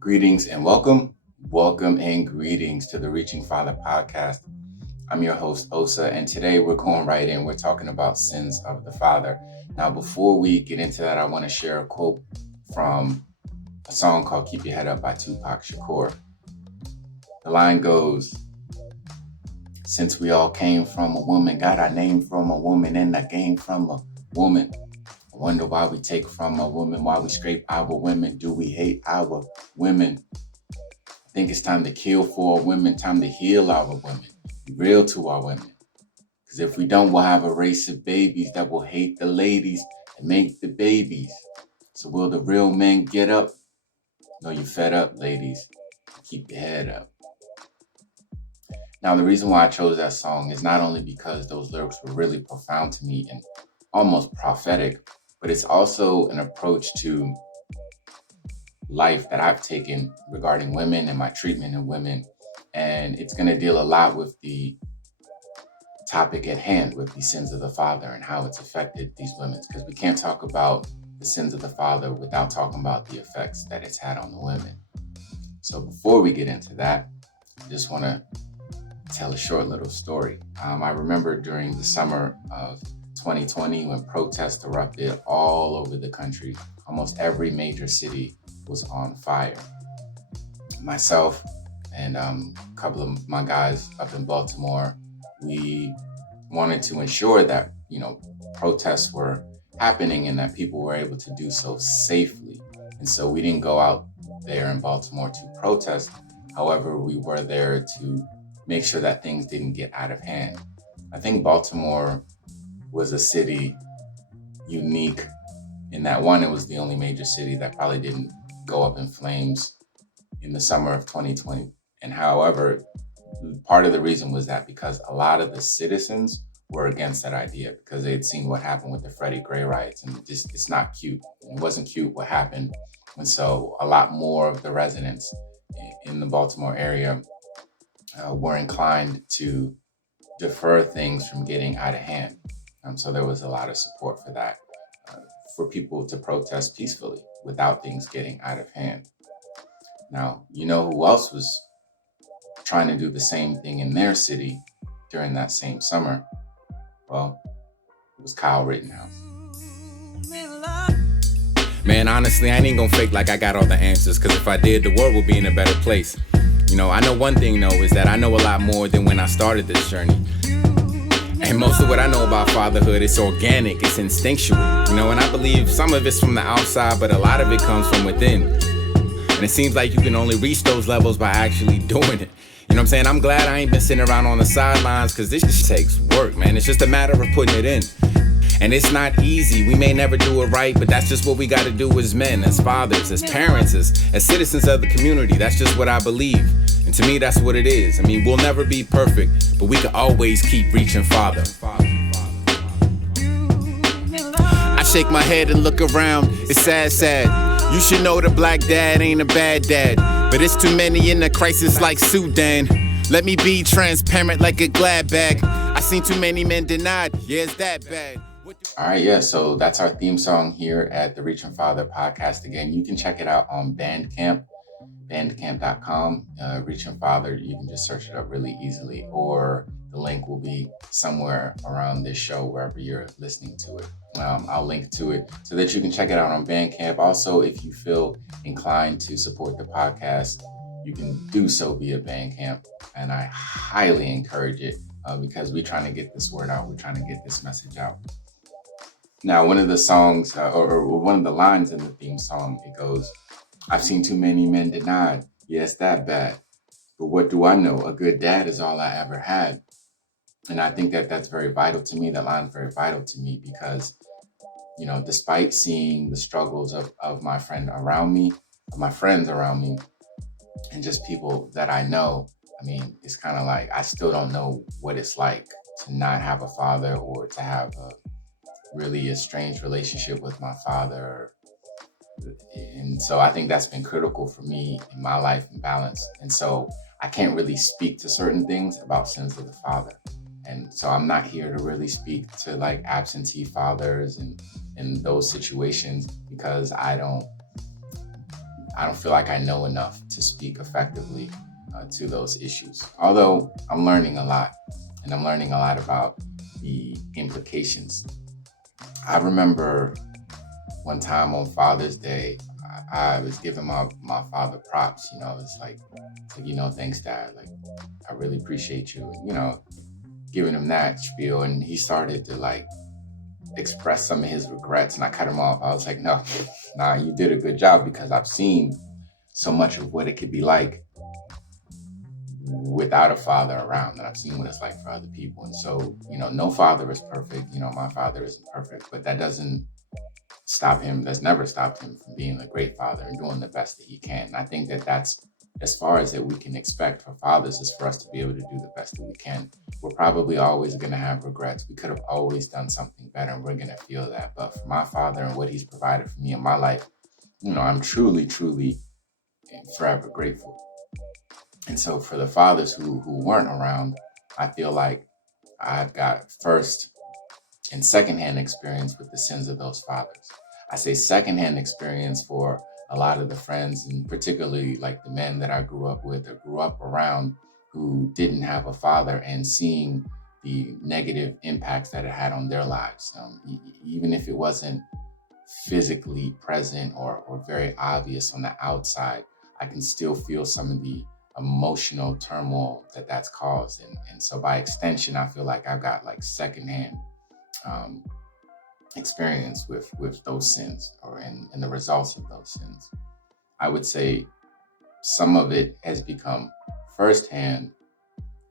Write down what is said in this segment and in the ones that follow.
Greetings and welcome. Welcome and greetings to the Reaching Father podcast. I'm your host, Osa, and today we're going right in. We're talking about sins of the father. Now, before we get into that, I want to share a quote from a song called Keep Your Head Up by Tupac Shakur. The line goes, since we all came from a woman, got our name from a woman, and I came from a woman. I wonder why we take from a woman, why we scrape our women. Do we hate our women? I think it's time to kill for our women, time to heal our women, be real to our women. Because if we don't, we'll have a race of babies that will hate the ladies and make the babies. So will the real men get up? No, you're fed up, ladies. Keep your head up. Now, the reason why I chose that song is not only because those lyrics were really profound to me and almost prophetic, but it's also an approach to life that I've taken regarding women and my treatment of women. And it's going to deal a lot with the topic at hand, with the sins of the father and how it's affected these women. Because we can't talk about the sins of the father without talking about the effects that it's had on the women. So before we get into that, I just want to tell a short little story. I remember during the summer of 2020 when protests erupted all over the country. Almost every major city was on fire. Myself and a couple of my guys up in Baltimore, we wanted to ensure that, protests were happening and that people were able to do so safely. And so we didn't go out there in Baltimore to protest. However, we were there to make sure that things didn't get out of hand. I think Baltimore was a city unique in that, one, it was the only major city that probably didn't go up in flames in the summer of 2020. And however, part of the reason was that because a lot of the citizens were against that idea because they had seen what happened with the Freddie Gray riots, and it's not cute. It wasn't cute what happened. And so a lot more of the residents in the Baltimore area were inclined to defer things from getting out of hand. So there was a lot of support for that, for people to protest peacefully without things getting out of hand. Now, you know who else was trying to do the same thing in their city during that same summer? Well, it was Kyle Rittenhouse. Man, honestly, I ain't gonna fake like I got all the answers, because if I did, the world would be in a better place. I know one thing, though, is that I know a lot more than when I started this journey. And most of what I know about fatherhood is organic, it's instinctual, and I believe some of it's from the outside, but a lot of it comes from within. And it seems like you can only reach those levels by actually doing it. You know what I'm saying? I'm glad I ain't been sitting around on the sidelines, because this just takes work, man. It's just a matter of putting it in. And it's not easy. We may never do it right, but that's just what we got to do as men, as fathers, as parents, as citizens of the community. That's just what I believe. And to me, that's what it is. We'll never be perfect, but we can always keep reaching farther. I shake my head and look around. It's sad. You should know the black dad ain't a bad dad, but it's too many in a crisis like Sudan. Let me be transparent like a glad bag. I seen too many men denied. Yeah, it's that bad. All right, yeah, so that's our theme song here at the Reaching Father podcast. Again, you can check it out on Bandcamp, bandcamp.com. Reaching Father, you can just search it up really easily, or the link will be somewhere around this show, wherever you're listening to it. I'll link to it so that you can check it out on Bandcamp. Also, if you feel inclined to support the podcast, you can do so via Bandcamp, and I highly encourage it because we're trying to get this word out. We're trying to get this message out. Now, one of the songs, or one of the lines in the theme song, it goes, I've seen too many men denied. Yes, that bad. But what do I know? A good dad is all I ever had. And I think that that's very vital to me. That line's very vital to me because, despite seeing the struggles of my friends around me, and just people that I know, it's kind of like I still don't know what it's like to not have a father or to have a really estranged relationship with my father. And so I think that's been critical for me in my life and balance. And so I can't really speak to certain things about sins of the father. And so I'm not here to really speak to like absentee fathers and in those situations because I don't I don't feel like I know enough to speak effectively to those issues. Although I'm learning a lot, and I'm learning a lot about the implications. I remember one time on Father's Day, I was giving my father props. It's like, thanks, Dad. Like, I really appreciate you. Giving him that spiel, and he started to like express some of his regrets, and I cut him off. I was like, no, nah, you did a good job, because I've seen so much of what it could be like without a father around, and I've seen what it's like for other people. And so, no father is perfect. My father isn't perfect, but that doesn't stop him. That's never stopped him from being a great father and doing the best that he can. And I think that that's as far as that we can expect for fathers, is for us to be able to do the best that we can. We're probably always going to have regrets. We could have always done something better, and we're going to feel that. But for my father and what he's provided for me in my life, I'm truly, truly and forever grateful. And so for the fathers who weren't around, I feel like I've got first and secondhand experience with the sins of those fathers. I say secondhand experience for a lot of the friends, and particularly like the men that I grew up with or grew up around, who didn't have a father, and seeing the negative impacts that it had on their lives. Even if it wasn't physically present or very obvious on the outside, I can still feel some of the emotional turmoil that's caused. And so by extension, I feel like I've got like secondhand experience with those sins, or in the results of those sins. I would say some of it has become firsthand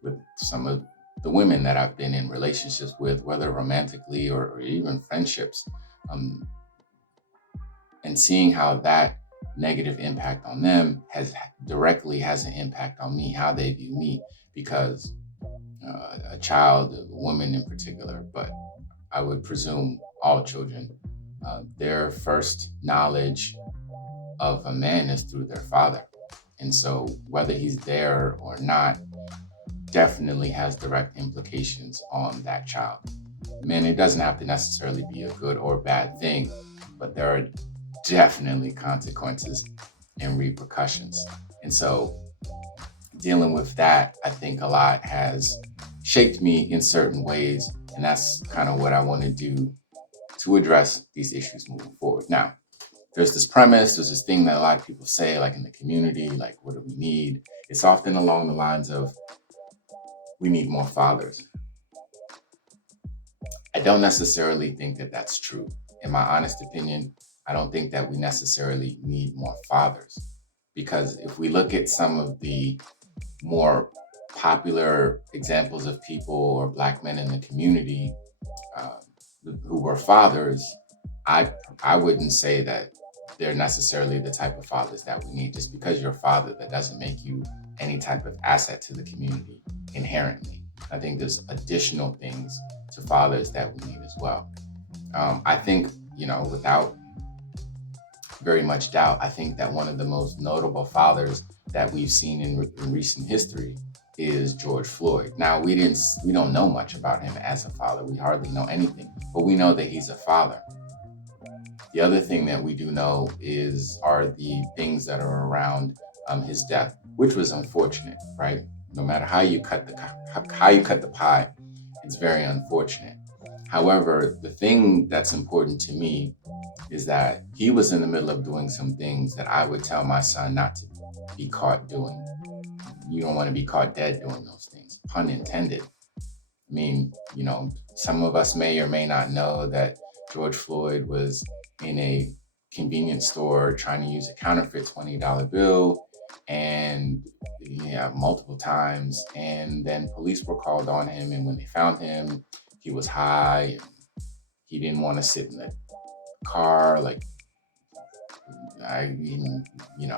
with some of the women that I've been in relationships with, whether romantically or even friendships, and seeing how that negative impact on them directly has an impact on me, how they view me, because a child, a woman in particular, but I would presume all children, their first knowledge of a man is through their father. And so whether he's there or not definitely has direct implications on that child. Man, it doesn't have to necessarily be a good or bad thing, but there are definitely consequences and repercussions. And so dealing with that, I think a lot has shaped me in certain ways. And that's kind of what I want to do to address these issues moving forward. Now, there's this thing that a lot of people say, like in the community, like, what do we need? It's often along the lines of, we need more fathers. I don't necessarily think that that's true. In my honest opinion, I don't think that we necessarily need more fathers, because if we look at some of the more popular examples of people or Black men in the community who were fathers, I wouldn't say that they're necessarily the type of fathers that we need. Just because you're a father, that doesn't make you any type of asset to the community inherently. I think there's additional things to fathers that we need as well. I think, without very much doubt, I think that one of the most notable fathers that we've seen in recent history is George Floyd. Now, we don't know much about him as a father. We hardly know anything, but we know that he's a father. The other thing that we do know are the things that are around his death, which was unfortunate, right? No matter how you cut the pie, it's very unfortunate. However, the thing that's important to me is that he was in the middle of doing some things that I would tell my son not to be caught doing. You don't want to be caught dead doing those things, pun intended. I mean, some of us may or may not know that George Floyd was in a convenience store trying to use a counterfeit $20 bill, and multiple times. And then police were called on him, and when they found him, he was high. And he didn't want to sit in the car.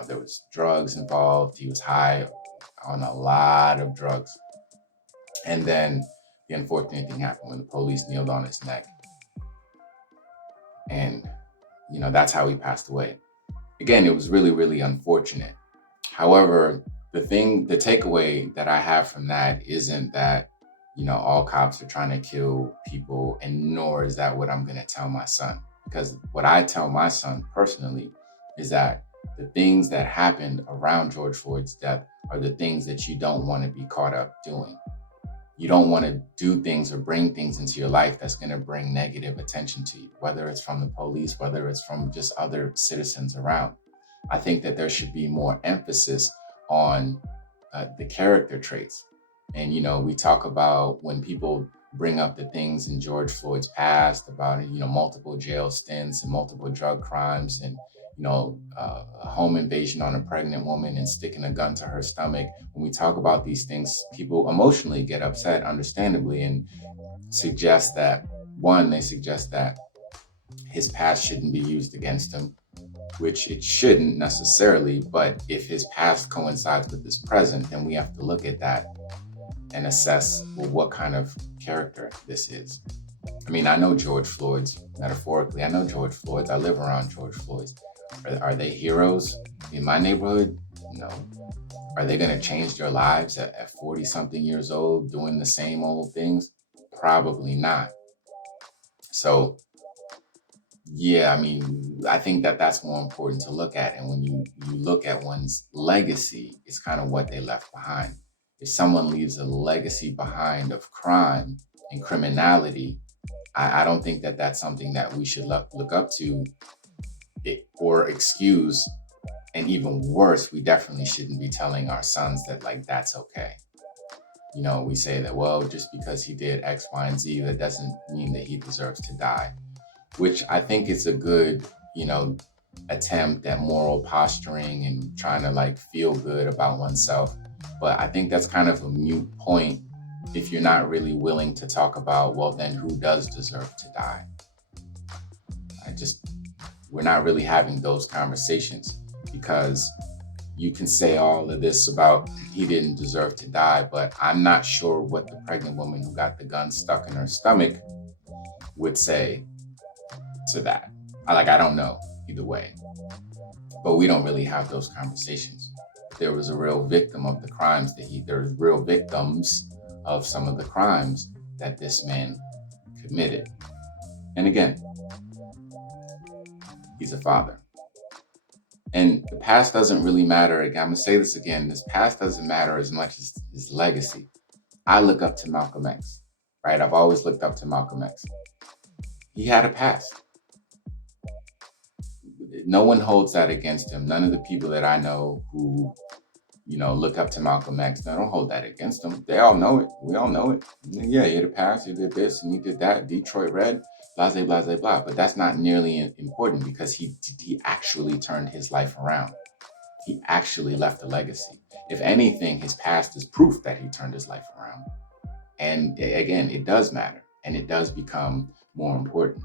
There was drugs involved. He was high on a lot of drugs. And then the unfortunate thing happened when the police kneeled on his neck. And, that's how he passed away. Again, it was really, really unfortunate. However, the takeaway that I have from that isn't that, all cops are trying to kill people, and nor is that what I'm going to tell my son. Because what I tell my son personally is that The things that happened around George Floyd's death are the things that you don't want to be caught up doing. You don't want to do things or bring things into your life that's going to bring negative attention to you, whether it's from the police, whether it's from just other citizens around. I think that there should be more emphasis on the character traits. And, we talk about when people bring up the things in George Floyd's past about, multiple jail stints and multiple drug crimes and, a home invasion on a pregnant woman and sticking a gun to her stomach. When we talk about these things, people emotionally get upset, understandably, and suggest that his past shouldn't be used against him, which it shouldn't necessarily. But if his past coincides with his present, then we have to look at that and assess, well, what kind of character this is. I mean, I know George Floyd's, metaphorically, I know George Floyd's. I live around George Floyd's. Are they heroes in my neighborhood? No. Are they going to change their lives at 40 something years old doing the same old things? Probably not. So, yeah, I mean, I think that that's more important to look at. And when you look at one's legacy, it's kind of what they left behind. If someone leaves a legacy behind of crime and criminality, I don't think that that's something that we should look up to or excuse. And even worse, we definitely shouldn't be telling our sons that, like, that's okay. We say that, well, just because he did X, Y, and Z, that doesn't mean that he deserves to die, which I think is a good, attempt at moral posturing and trying to feel good about oneself. But I think that's kind of a moot point if you're not really willing to talk about, well, then who does deserve to die? We're not really having those conversations, because you can say all of this about he didn't deserve to die, but I'm not sure what the pregnant woman who got the gun stuck in her stomach would say to that. I don't know either way, but we don't really have those conversations. There was a real victim of the crimes there's real victims of some of the crimes that this man committed. And again, he's a father. And the past doesn't really matter. Again, I'm going to say this again. This past doesn't matter as much as his legacy. I look up to Malcolm X, right? I've always looked up to Malcolm X. He had a past. No one holds that against him. None of the people that I know who, look up to Malcolm X, they don't hold that against him. They all know it. We all know it. Yeah, he had a past. He did this and he did that. Detroit Red, blah, blah, blah, blah. But that's not nearly important, because he actually turned his life around. He actually left a legacy. If anything, his past is proof that he turned his life around. And again, it does matter, and it does become more important.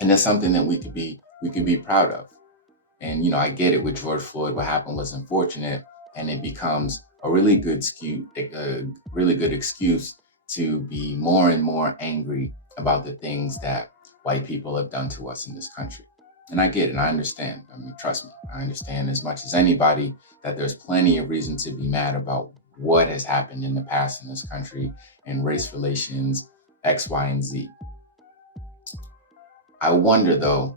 And that's something that we could be proud of. And, I get it with George Floyd. What happened was unfortunate, and it becomes a really good excuse to be more and more angry about the things that white people have done to us in this country. And I get it. I understand. I mean, trust me, I understand as much as anybody that there's plenty of reason to be mad about what has happened in the past in this country and race relations, X, Y, and Z. I wonder, though,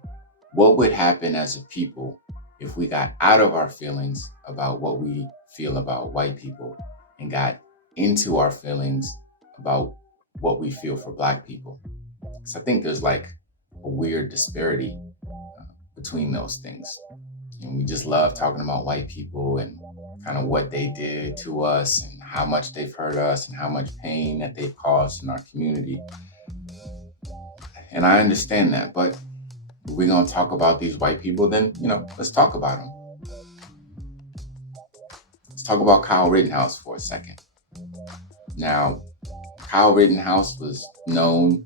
what would happen as a people if we got out of our feelings about what we feel about white people and got into our feelings about what we feel for Black people? So I think there's a weird disparity between those things. And we just love talking about white people and kind of what they did to us and how much they've hurt us and how much pain that they've caused in our community. And I understand that, but if we're going to talk about these white people, then, let's talk about them. Let's talk about Kyle Rittenhouse for a second. Now, Kyle Rittenhouse was known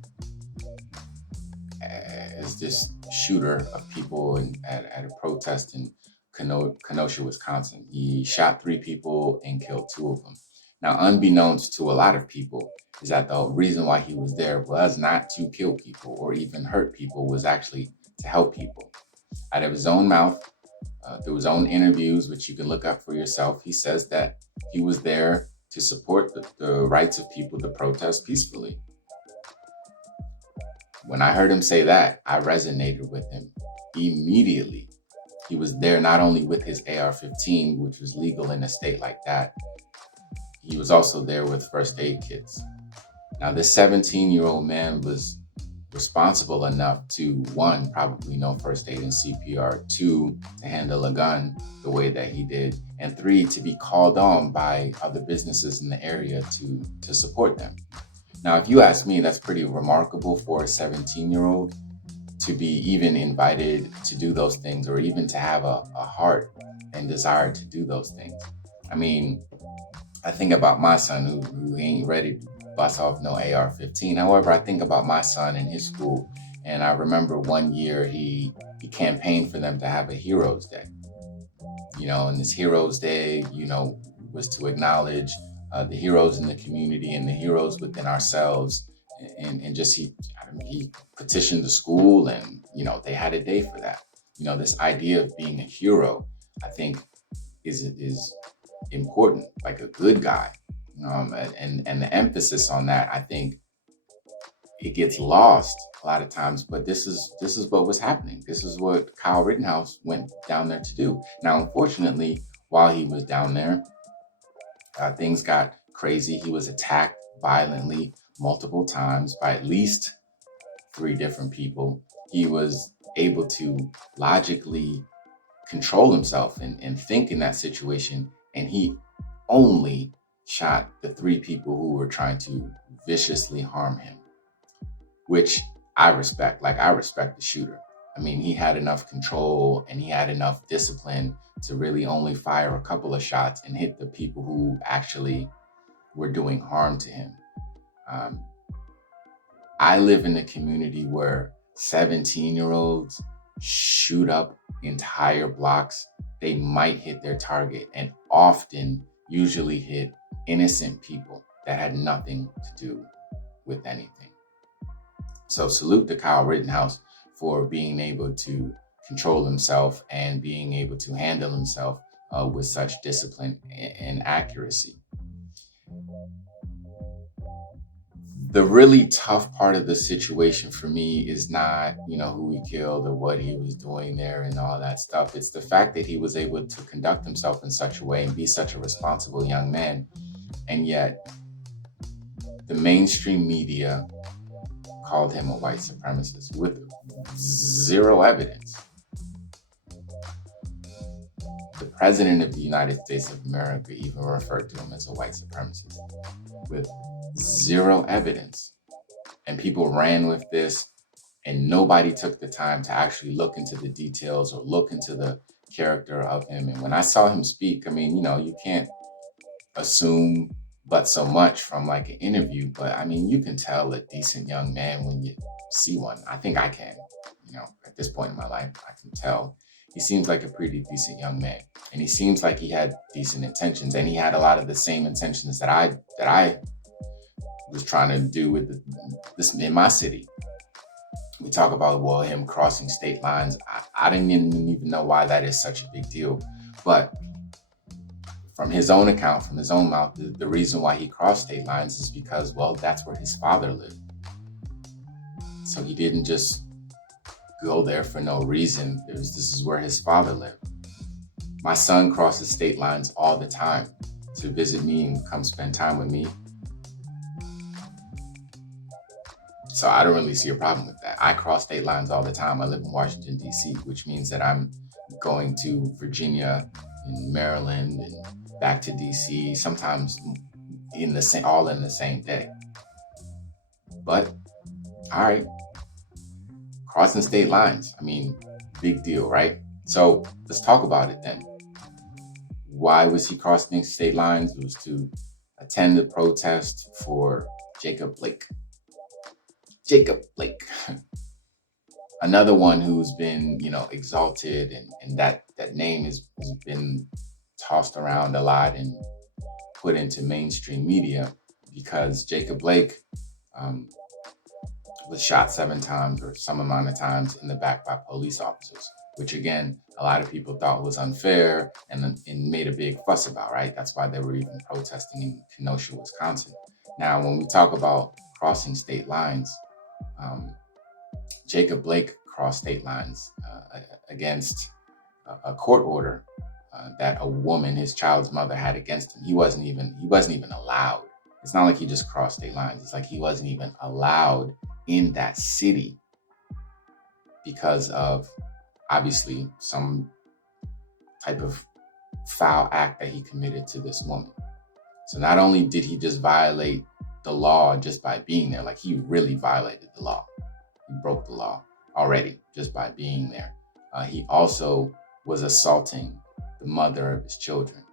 as this shooter of people at a protest in Kenosha, Wisconsin. He shot 3 people and killed 2 of them. Now, unbeknownst to a lot of people, is that the reason why he was there was not to kill people or even hurt people, was actually to help people. Out of his own mouth, through his own interviews, which you can look up for yourself, he says that he was there to support the rights of people to protest peacefully. When I heard him say that, I resonated with him immediately. He was there not only with his AR-15, which was legal in a state like that, he was also there with first aid kits. Now, this 17-year-old man was responsible enough to, one, probably know first aid and CPR, two, to handle a gun the way that he did, and three, to be called on by other businesses in the area to support them. Now, if you ask me, that's pretty remarkable for a 17-year-old to be even invited to do those things, or even to have a heart and desire to do those things. I mean, I think about my son who ain't ready to bust off no AR-15. However, I think about my son in his school, and I remember one year he campaigned for them to have a Heroes Day. And this Heroes Day, was to acknowledge the heroes in the community and the heroes within ourselves. And just he petitioned the school, and they had a day for that. This idea of being a hero, I think, is important, like a good guy, and the emphasis on that, I think, it gets lost a lot of times. But this is what was happening. This is what Kyle Rittenhouse went down there to do. Now, unfortunately, while he was down there, things got crazy. He was attacked violently multiple times by at least 3 different people. He was able to logically control himself and think in that situation, and he only shot the 3 people who were trying to viciously harm him, which I respect. Like, I respect the shooter. I mean, he had enough control and he had enough discipline to really only fire a couple of shots and hit the people who actually were doing harm to him. I live in a community where 17-year-olds shoot up entire blocks. They might hit their target, and often usually hit innocent people that had nothing to do with anything. So salute to Kyle Rittenhouse for being able to control himself and being able to handle himself with such discipline and accuracy. The really tough part of the situation for me is not, who he killed or what he was doing there and all that stuff. It's the fact that he was able to conduct himself in such a way and be such a responsible young man. And yet the mainstream media called him a white supremacist with zero evidence. The president of the United States of America even referred to him as a white supremacist with zero evidence. And people ran with this, and nobody took the time to actually look into the details or look into the character of him. And when I saw him speak, I mean, you can't assume but so much from like an interview, but I mean, you can tell a decent young man when you see one. I think I can, at this point in my life, I can tell. He seems like a pretty decent young man, and he seems like he had decent intentions, and he had a lot of the same intentions that I was trying to do with this in my city. We talk about, him crossing state lines. I didn't even know why that is such a big deal, but from his own account, from his own mouth, the reason why he crossed state lines is because, that's where his father lived. So he didn't just go there for no reason. This is where his father lived. My son crosses state lines all the time to visit me and come spend time with me. So I don't really see a problem with that. I cross state lines all the time. I live in Washington, D.C., which means that I'm going to Virginia and Maryland and back to D.C., sometimes all in the same day. But, all right, crossing state lines, I mean, big deal, right? So let's talk about it then. Why was he crossing state lines? It was to attend the protest for Jacob Blake. Jacob Blake. Another one who's been, exalted, and that name has been tossed around a lot and put into mainstream media because Jacob Blake was shot 7 times or some amount of times in the back by police officers, which again, a lot of people thought was unfair and made a big fuss about, right? That's why they were even protesting in Kenosha, Wisconsin. Now, when we talk about crossing state lines, Jacob Blake crossed state lines against a court order that a woman, his child's mother, had against him. He wasn't even allowed. It's not like he just crossed state lines. It's like he wasn't even allowed in that city because of obviously some type of foul act that he committed to this woman. So not only did he just violate the law just by being there, like he really violated the law. He broke the law already just by being there. He also was assaulting the mother of his children.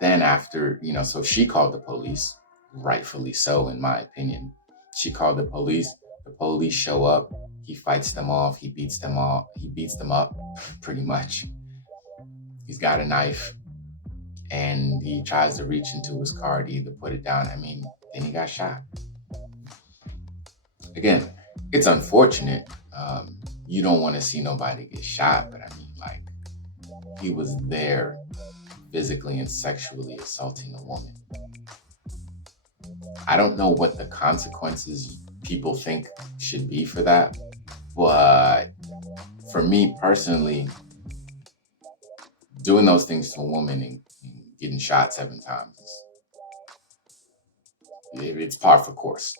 Then after, so she called the police, rightfully so, in my opinion. She called the police show up, he fights them off, he beats them up pretty much. He's got a knife and he tries to reach into his car to either put it down. Then he got shot. Again, it's unfortunate. You don't want to see nobody get shot, but he was there physically and sexually assaulting a woman. I don't know what the consequences people think should be for that, but for me personally, doing those things to a woman and getting shot 7 times, it's par for course.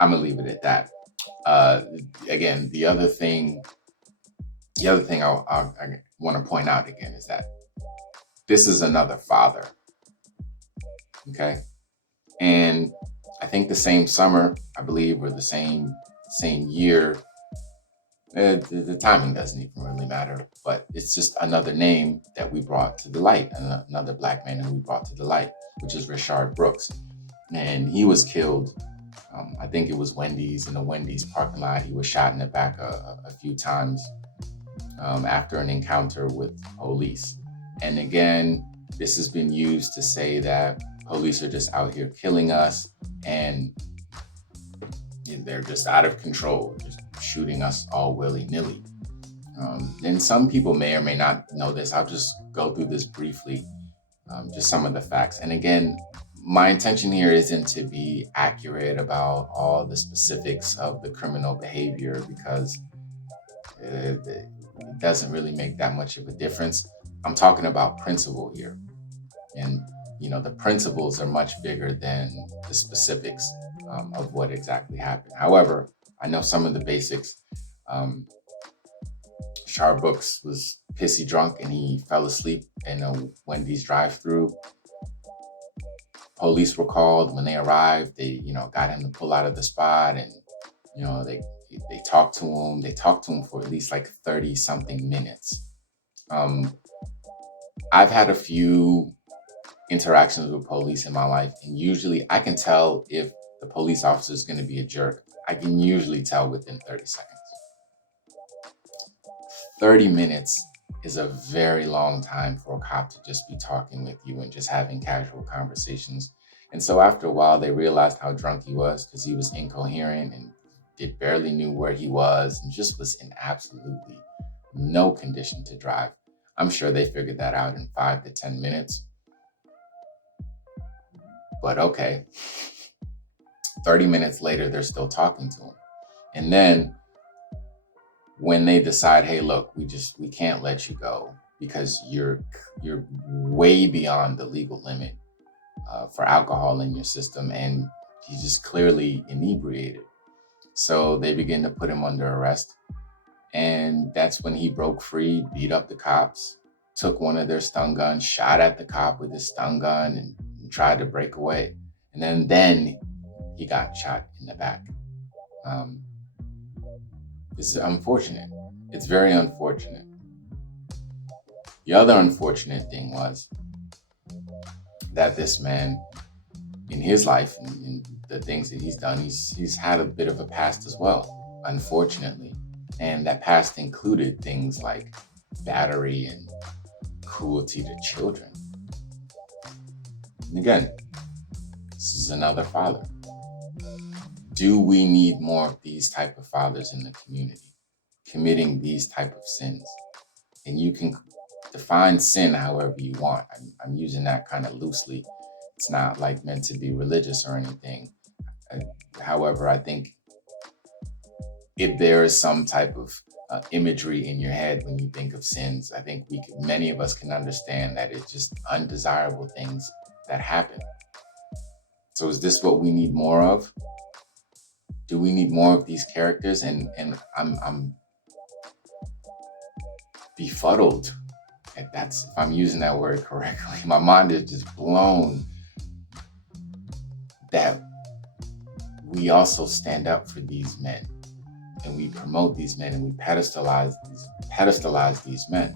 I'm gonna leave it at that. Again, the other thing I want to point out again is that this is another father. Okay. And I think the same summer, I believe, or the same year, the timing doesn't even really matter, but it's just another name that we brought to the light, another black man who we brought to the light, which is Rayshard Brooks. And he was killed. I think it was Wendy's, in a Wendy's parking lot. He was shot in the back a few times after an encounter with police. And again, this has been used to say that police are just out here killing us and they're just out of control, just shooting us all willy-nilly. And some people may or may not know this. I'll just go through this briefly, just some of the facts. And again, my intention here isn't to be accurate about all the specifics of the criminal behavior because it doesn't really make that much of a difference. I'm talking about principle here. And, the principles are much bigger than the specifics of what exactly happened. However, I know some of the basics. Rayshard Brooks was pissy drunk and he fell asleep in a Wendy's drive-thru. Police were called. When they arrived, they, got him to pull out of the spot and, they talked to him. They talked to him for at least 30 something minutes. I've had a few interactions with police in my life, and usually I can tell if the police officer is going to be a jerk. I can usually tell within 30 seconds. 30 minutes is a very long time for a cop to just be talking with you and just having casual conversations. And so after a while, they realized how drunk he was because he was incoherent and they barely knew where he was and just was in absolutely no condition to drive. I'm sure they figured that out in 5 to 10 minutes. But okay, 30 minutes later, they're still talking to him. And then when they decide, hey, look, we can't let you go because you're way beyond the legal limit for alcohol in your system and he's just clearly inebriated. So they begin to put him under arrest. And that's when he broke free, beat up the cops, took one of their stun guns, shot at the cop with his stun gun and tried to break away. And then he got shot in the back. This is unfortunate. It's very unfortunate. The other unfortunate thing was that this man, in his life and the things that he's done, he's had a bit of a past as well, unfortunately. And that past included things like battery and cruelty to children. And again, this is another father. Do we need more of these type of fathers in the community committing these type of sins? And you can define sin however you want. I'm using that kind of loosely. It's not meant to be religious or anything. However, I think if there is some type of imagery in your head when you think of sins. I think many of us can understand that it's just undesirable things that happen. So is this what we need more of? Do we need more of these characters? And I'm befuddled. If I'm using that word correctly. My mind is just blown that we also stand up for these men, and we promote these men, and we pedestalize these men.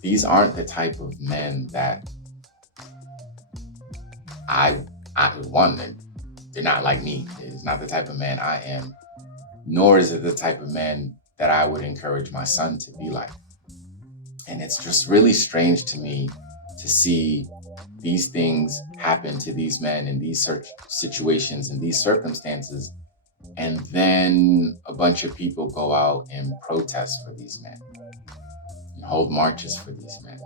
These aren't the type of men that they're not like me. It's not the type of man I am, nor is it the type of man that I would encourage my son to be like. And it's just really strange to me to see these things happen to these men in these situations, in these circumstances, and then a bunch of people go out and protest for these men and hold marches for these men.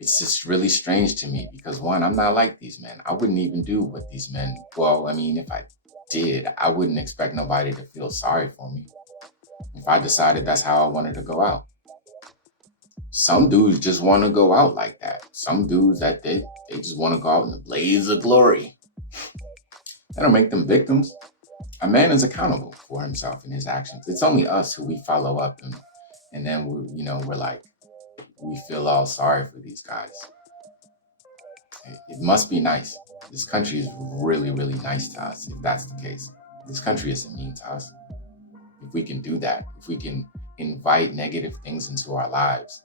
It's just really strange to me because, one, I'm not like these men. I wouldn't even do what these men, well, I mean, if I did, I wouldn't expect nobody to feel sorry for me if I decided that's how I wanted to go out. Some dudes just want to go out like that. Some dudes that they just want to go out in the blaze of glory. That'll make them victims. A man is accountable for himself and his actions. It's only us who we follow up and then we're like, we feel all sorry for these guys. It must be nice. This country is really, really nice to us, if that's the case. This country isn't mean to us. If we can do that, if we can invite negative things into our lives,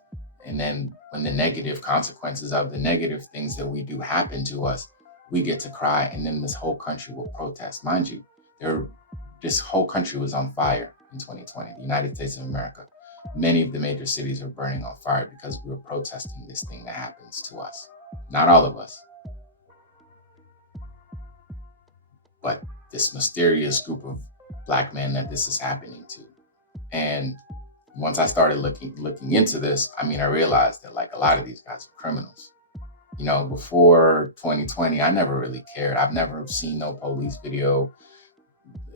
and then when the negative consequences of the negative things that we do happen to us, we get to cry, and then this whole country will protest. Mind you, this whole country was on fire in 2020, the United States of America. Many of the major cities are burning on fire because we were protesting this thing that happens to us. Not all of us, but this mysterious group of Black men that this is happening to. And once I started looking into this, I realized that like a lot of these guys are criminals. Before 2020, I never really cared. I've never seen no police video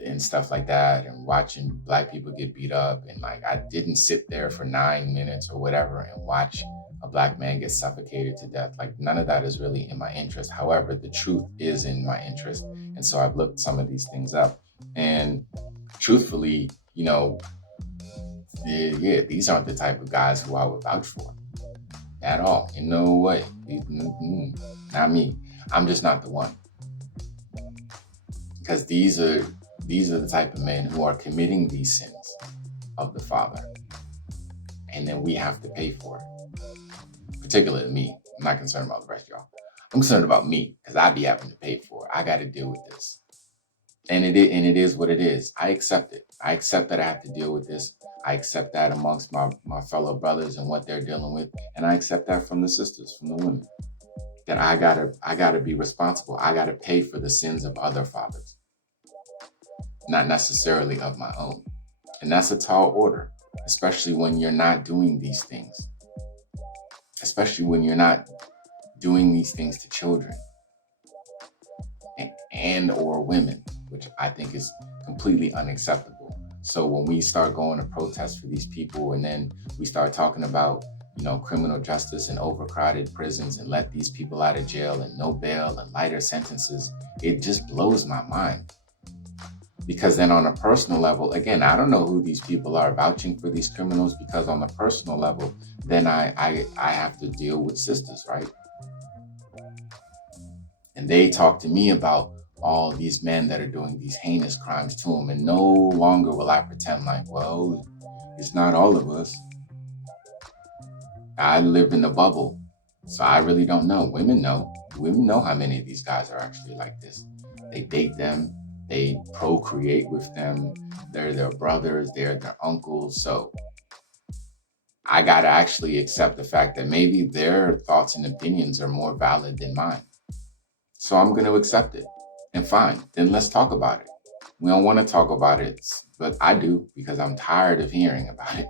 and stuff like that, and watching Black people get beat up. And like, I didn't sit there for 9 minutes or whatever and watch a Black man get suffocated to death. Like, none of that is really in my interest. However, the truth is in my interest. And so I've looked some of these things up. And truthfully, these aren't the type of guys who I would vouch for at all. In no way. Not me. I'm just not the one. Because these are the type of men who are committing these sins of the father. And then we have to pay for it. Particularly me. I'm not concerned about the rest of y'all. I'm concerned about me because I be having to pay for it. I got to deal with this. And it is what it is. I accept it. I accept that I have to deal with this. I accept that amongst my fellow brothers and what they're dealing with. And I accept that from the sisters, from the women. That I gotta be responsible. I gotta pay for the sins of other fathers. Not necessarily of my own. And that's a tall order, especially when you're not doing these things. Especially when you're not doing these things to children and or women, which I think is completely unacceptable. So when we start going to protest for these people, and then we start talking about, criminal justice and overcrowded prisons and let these people out of jail and no bail and lighter sentences, it just blows my mind. Because then on a personal level, again, I don't know who these people are vouching for these criminals, because on the personal level, then I have to deal with sisters, right? And they talk to me about all these men that are doing these heinous crimes to them. And no longer will I pretend like, well, it's not all of us. I live in a bubble, so I really don't know. Women know. Women know how many of these guys are actually like this. They date them. They procreate with them. They're their brothers. They're their uncles. So I got to actually accept the fact that maybe their thoughts and opinions are more valid than mine. So I'm going to accept it. And fine, then let's talk about it. We don't want to talk about it, but I do, because I'm tired of hearing about it.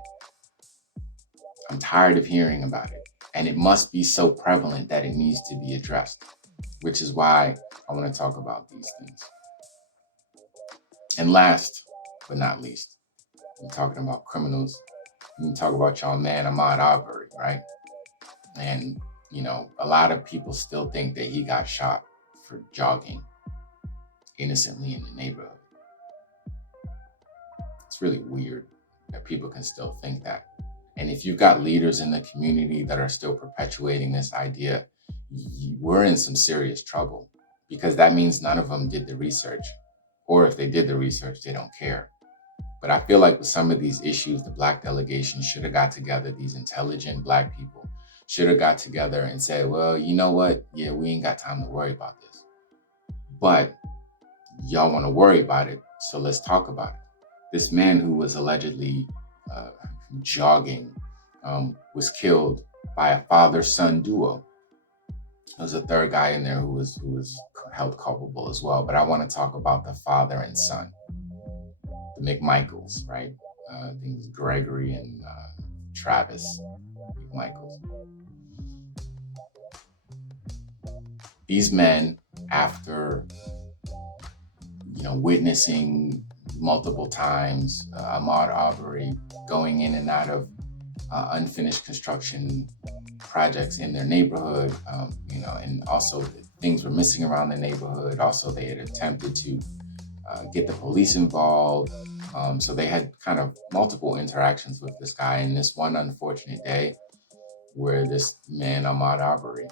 I'm tired of hearing about it. And it must be so prevalent that it needs to be addressed, which is why I want to talk about these things. And last but not least, you're talking about criminals, you talk about your man Ahmaud Arbery, right? And, a lot of people still think that he got shot for jogging innocently in the neighborhood. It's really weird that people can still think that. And if you've got leaders in the community that are still perpetuating this idea, we're in some serious trouble, because that means none of them did the research. Or if they did the research, they don't care. But I feel like with some of these issues, the Black delegation should have got together, these intelligent Black people should have got together and said, well, you know what? Yeah, we ain't got time to worry about this. But y'all want to worry about it, so let's talk about it. This man who was allegedly jogging was killed by a father-son duo. There was a third guy in there who was held culpable as well. But I want to talk about the father and son, the McMichaels, right? I think it's Gregory and Travis McMichaels. These men, after witnessing multiple times Ahmaud Arbery going in and out of unfinished construction projects in their neighborhood, and also things were missing around the neighborhood. Also, they had attempted to get the police involved. So they had kind of multiple interactions with this guy. And this one unfortunate day where this man, Ahmaud Arbery,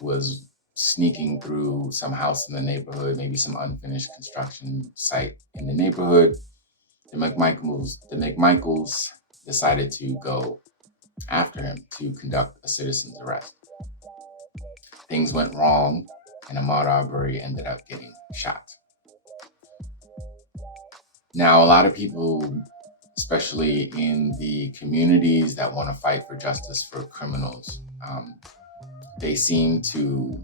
was sneaking through some house in the neighborhood, maybe some unfinished construction site in the neighborhood, the McMichaels decided to go after him to conduct a citizen's arrest. Things went wrong, and Ahmaud Arbery ended up getting shot. Now, a lot of people, especially in the communities that want to fight for justice for criminals, they seem to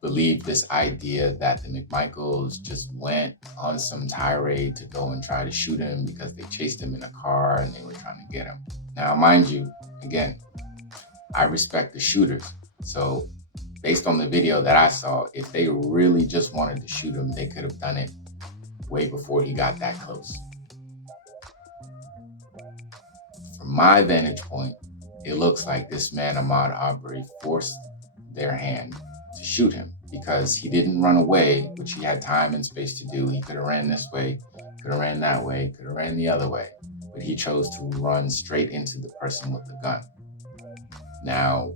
believe this idea that the McMichaels just went on some tirade to go and try to shoot him because they chased him in a car and they were trying to get him. Now, mind you, again, I respect the shooters. So based on the video that I saw, if they really just wanted to shoot him, they could have done it way before he got that close. From my vantage point, it looks like this man, Ahmaud Arbery, forced their hand to shoot him because he didn't run away, which he had time and space to do. He could have ran this way, could have ran that way, could have ran the other way, but he chose to run straight into the person with the gun. Now,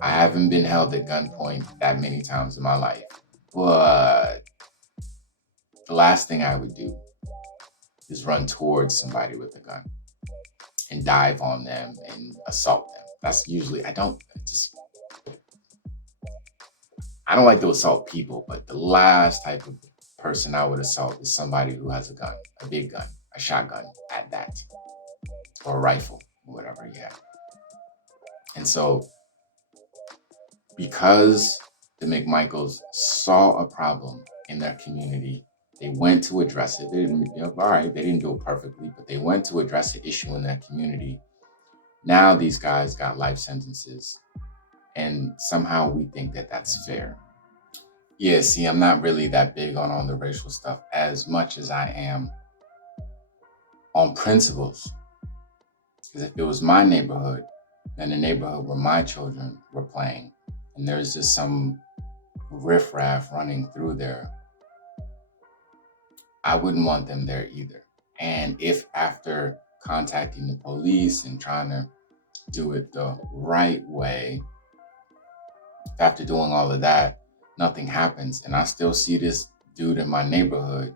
I haven't been held at gunpoint that many times in my life, but the last thing I would do is run towards somebody with a gun and dive on them and assault them. That's usually, I don't like to assault people, but the last type of person I would assault is somebody who has a gun, a big gun, a shotgun at that, or a rifle, or whatever you have. And so, because the McMichaels saw a problem in their community, they went to address it. They didn't do it perfectly, but they went to address the issue in their community. Now these guys got life sentences, and somehow we think that that's fair. Yeah, see, I'm not really that big on the racial stuff as much as I am on principles. Because if it was my neighborhood, then the neighborhood where my children were playing, and there's just some riffraff running through there, I wouldn't want them there either. And if after contacting the police and trying to do it the right way, after doing all of that, nothing happens, and I still see this dude in my neighborhood,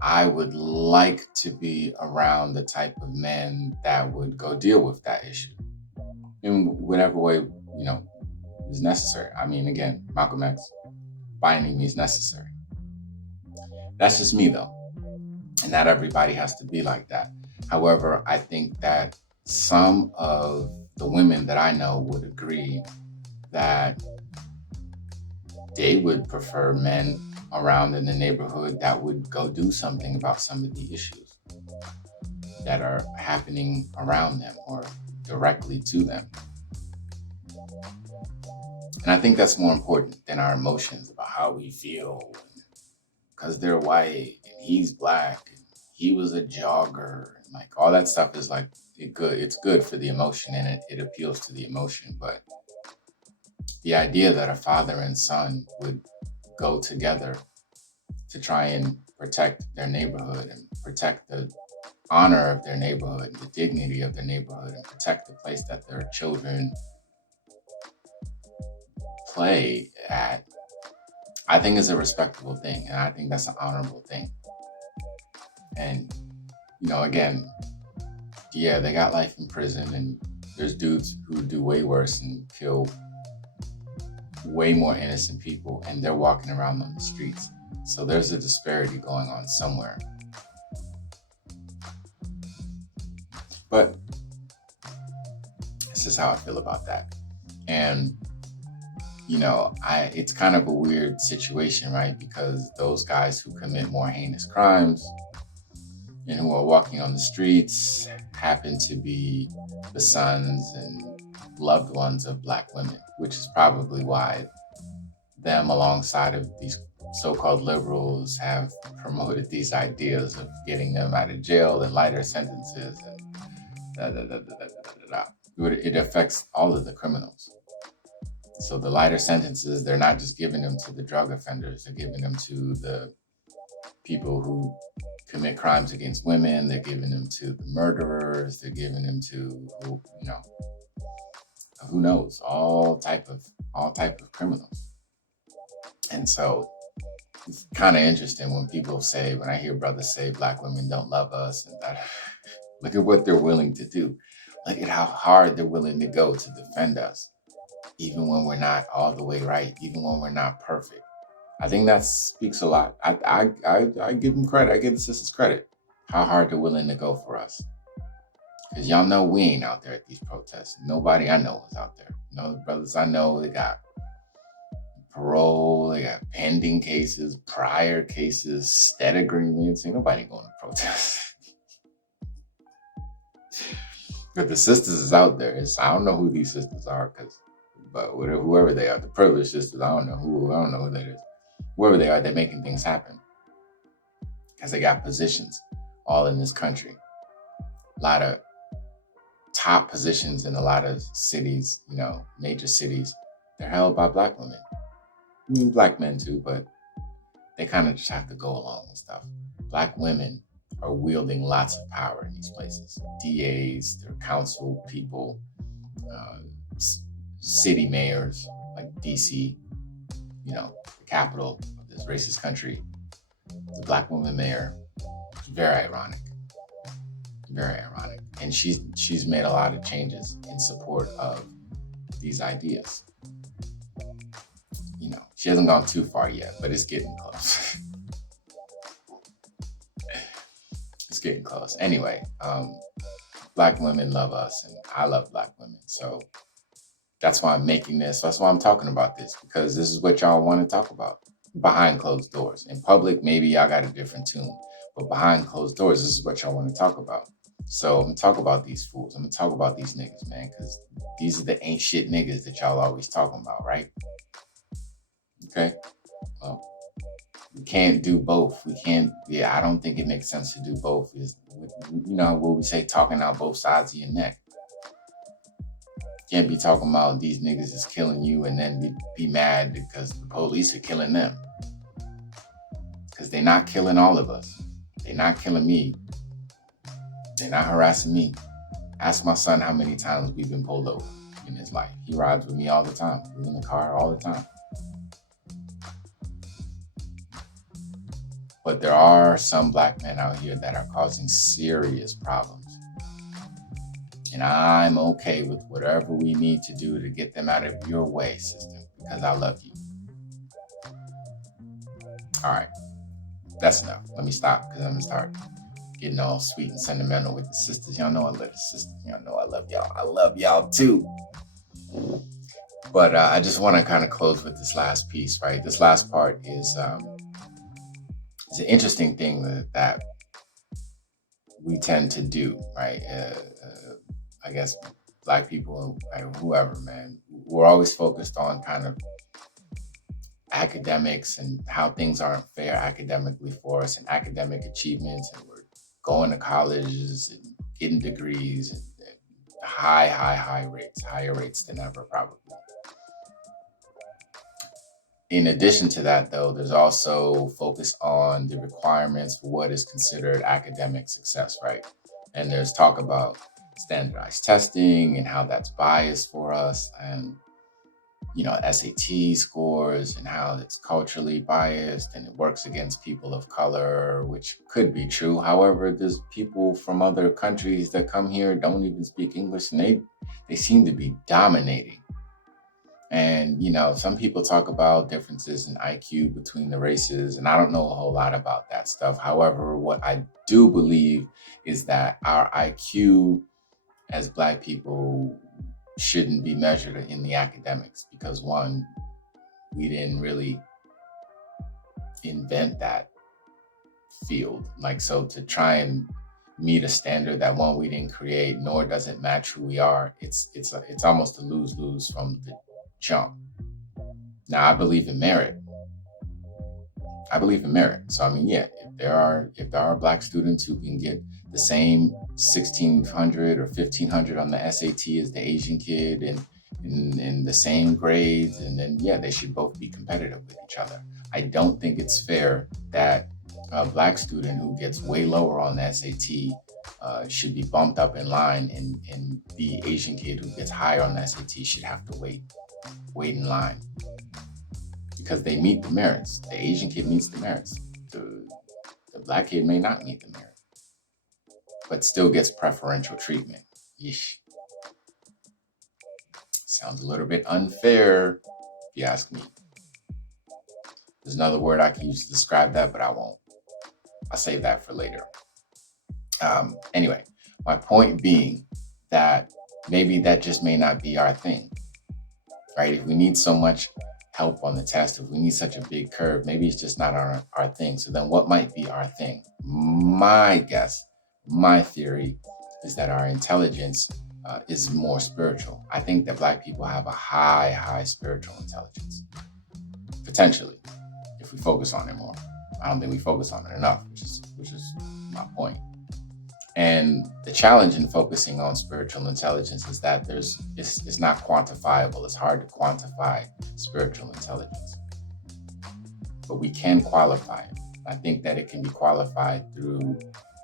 I would like to be around the type of men that would go deal with that issue in whatever way, is necessary. I mean, again, Malcolm X, by any means necessary. That's just me, though. And not everybody has to be like that. However, I think that some of the women that I know would agree that they would prefer men around in the neighborhood that would go do something about some of the issues that are happening around them or directly to them. And I think that's more important than our emotions about how we feel. Because they're white and he's black and he was a jogger. Like all that stuff is like it's good for the emotion, and it appeals to the emotion. But the idea that a father and son would go together to try and protect their neighborhood and protect the honor of their neighborhood, the dignity of their neighborhood, and protect the place that their children play at, I think is a respectable thing. And I think that's an honorable thing. And, again, yeah, they got life in prison, and there's dudes who do way worse and kill way more innocent people, and they're walking around on the streets. So there's a disparity going on somewhere. But this is how I feel about that. And, it's kind of a weird situation, right? Because those guys who commit more heinous crimes and who are walking on the streets happen to be the sons and loved ones of Black women, which is probably why them, alongside of these so-called liberals, have promoted these ideas of getting them out of jail and lighter sentences. And it affects all of the criminals. So the lighter sentences, they're not just giving them to the drug offenders, they're giving them to the people who commit crimes against women, they're giving them to the murderers, they're giving them to, who knows, all type of criminals. And so it's kind of interesting when I hear brothers say Black women don't love us, and that, look at what they're willing to do. Look at how hard they're willing to go to defend us, even when we're not all the way right, even when we're not perfect. I think that speaks a lot. I give them credit. I give the sisters credit, how hard they're willing to go for us. Because y'all know we ain't out there at these protests. Nobody I know is out there. The brothers I know, they got parole, they got pending cases, prior cases, stead agreements. Ain't nobody going to protest. But the sisters is out there. I don't know who these sisters are, but whoever they are, the privileged sisters, I don't know who that is. Whoever they are, they're making things happen. Because they got positions all in this country. A lot of top positions in a lot of cities, major cities, they're held by Black women. I mean, Black men too, but they kind of just have to go along with stuff. Black women are wielding lots of power in these places. DAs, their council people, city mayors like DC, the capital of this racist country. The Black woman mayor. It's very ironic. Very ironic. And she's made a lot of changes in support of these ideas. She hasn't gone too far yet, but it's getting close. It's getting close. Anyway, Black women love us, and I love Black women. So that's why I'm making this. That's why I'm talking about this, because this is what y'all want to talk about behind closed doors. In public, maybe y'all got a different tune, but behind closed doors, this is what y'all want to talk about. So I'm going to talk about these fools. I'm going to talk about these niggas, man, because these are the ain't shit niggas that y'all always talking about, right? Okay? Well, we can't do both. I don't think it makes sense to do both. What we say, talking out both sides of your neck. Can't be talking about these niggas is killing you and then be mad because the police are killing them. Because they're not killing all of us. They're not killing me. They're not harassing me. Ask my son how many times we've been pulled over in his life. He rides with me all the time. We're in the car all the time. But there are some Black men out here that are causing serious problems. And I'm okay with whatever we need to do to get them out of your way, sister, because I love you. All right, that's enough. Let me stop, because I'm going to start getting all sweet and sentimental with the sisters. Y'all know I love the sisters. Y'all know I love y'all. I love y'all too. But I just want to kind of close with this last piece, right? This last part is it's an interesting thing that we tend to do, right? I guess Black people, whoever, man, we're always focused on kind of academics and how things aren't fair academically for us and academic achievements. And we're going to colleges and getting degrees and high rates, higher rates than ever probably. In addition to that, though, there's also focus on the requirements for what is considered academic success, right? And there's talk about standardized testing and how that's biased for us, and SAT scores and how it's culturally biased and it works against people of color, which could be true. However, there's people from other countries that come here, don't even speak English, and they seem to be dominating. And, some people talk about differences in IQ between the races, and I don't know a whole lot about that stuff. However, what I do believe is that our IQ as Black people shouldn't be measured in the academics because, one, we didn't really invent that field. So to try and meet a standard that, one, we didn't create, nor does it match who we are, it's almost a lose-lose from the jump. Now, I believe in merit. So, if there are Black students who can get the same 1,600 or 1,500 on the SAT as the Asian kid and in the same grades, and then, they should both be competitive with each other. I don't think it's fair that a Black student who gets way lower on the SAT should be bumped up in line, and the Asian kid who gets higher on the SAT should have to wait in line because they meet the merits. The Asian kid meets the merits. The Black kid may not meet the merit, but still gets preferential treatment. Yeesh. Sounds a little bit unfair, if you ask me. There's another word I can use to describe that, but I won't. I'll save that for later. Anyway, my point being that maybe that just may not be our thing, right? If we need so much help on the test, if we need such a big curve, maybe it's just not our thing. So then what might be our thing? My guess, my theory is that our intelligence is more spiritual. I think that Black people have a high spiritual intelligence, potentially, if we focus on it more. I don't think we focus on it enough, which is my point. And the challenge in focusing on spiritual intelligence is that it's not quantifiable. It's hard to quantify spiritual intelligence, but we can qualify it. I think that it can be qualified through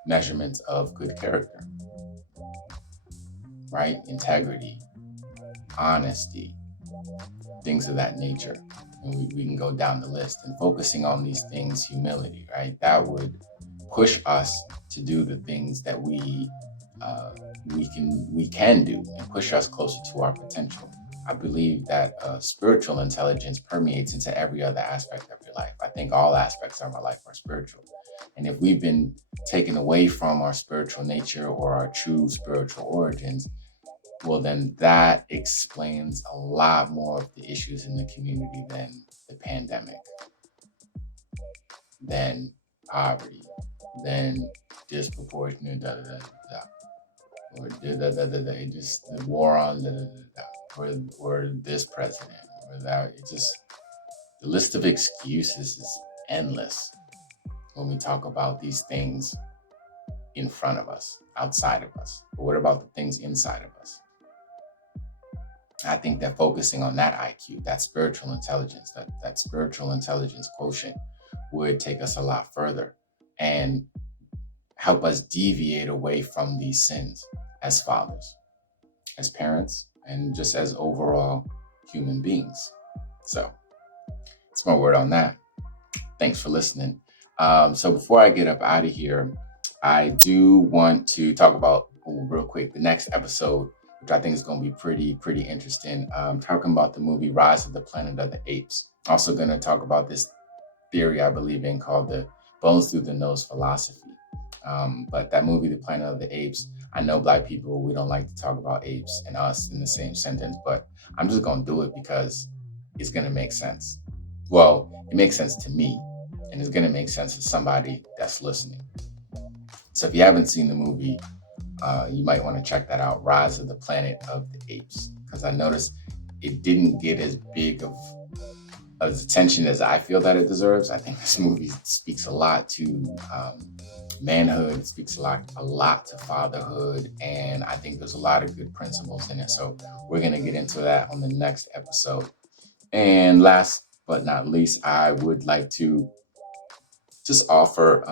measurements of good character, right? Integrity, honesty, things of that nature. And we can go down the list, and focusing on these things, humility, right? That would push us to do the things that we can do and push us closer to our potential. I believe that spiritual intelligence permeates into every other aspect of your life. I think all aspects of our life are spiritual. And if we've been taken away from our spiritual nature or our true spiritual origins, well, then that explains a lot more of the issues in the community than the pandemic, than poverty, than disproportionate or just the war on or this president or that. It just, the list of excuses is endless when we talk about these things in front of us, outside of us. But what about the things inside of us? I think that focusing on that IQ, that spiritual intelligence, that spiritual intelligence quotient would take us a lot further and help us deviate away from these sins as fathers, as parents, and just as overall human beings. So that's my word on that. Thanks for listening. So before I get up out of here, I do want to talk about real quick the next episode, which I think is going to be pretty interesting. Talking about the movie Rise of the Planet of the Apes. Also going to talk about this theory I believe in called the bones through the nose philosophy. But that movie, The Planet of the Apes, I know Black people, we don't like to talk about apes and us in the same sentence, but I'm just going to do it because it's going to make sense. Well, it makes sense to me, and it's going to make sense to somebody that's listening. So if you haven't seen the movie, you might want to check that out, Rise of the Planet of the Apes, because I noticed it didn't get as big of attention as I feel that it deserves. I think this movie speaks a lot to manhood. It speaks a lot to fatherhood. And I think there's a lot of good principles in it. So we're going to get into that on the next episode. And last but not least, I would like to just offer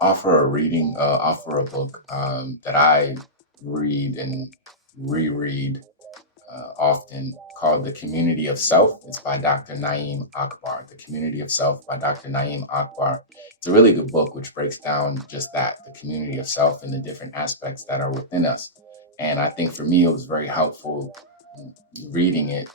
a reading, offer a book that I read and reread often, called The Community of Self. It's by Dr. Na'im Akbar. The Community of Self by Dr. Na'im Akbar. It's a really good book which breaks down just that, the community of self and the different aspects that are within us. And I think for me, it was very helpful reading it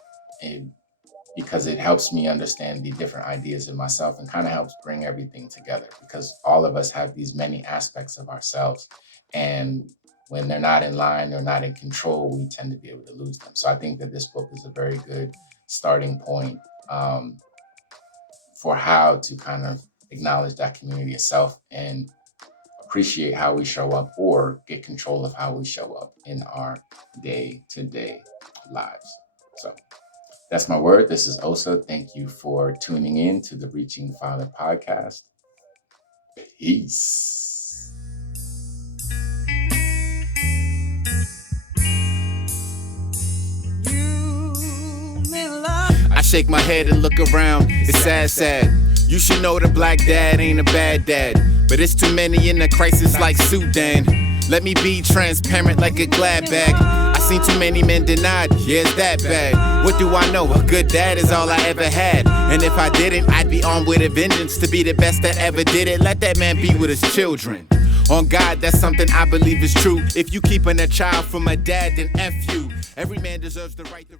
because it helps me understand the different ideas in myself and kind of helps bring everything together, because all of us have these many aspects of ourselves. And when they're not in line or not in control, we tend to be able to lose them. So I think that this book is a very good starting point for how to kind of acknowledge that community of self and appreciate how we show up, or get control of how we show up in our day-to-day lives. So that's my word. This is Osa. Thank you for tuning in to the Reaching Father podcast. Peace. I shake my head and look around, it's sad. You should know the black dad ain't a bad dad, but it's too many in a crisis like Sudan. Let me be transparent like a glad bag. I seen too many men denied, yeah, it's that bad. What do I know? A good dad is all I ever had. And if I didn't, I'd be armed with a vengeance to be the best that ever did it. Let that man be with his children. On God, that's something I believe is true. If you keeping a child from a dad, then F you. Every man deserves the right to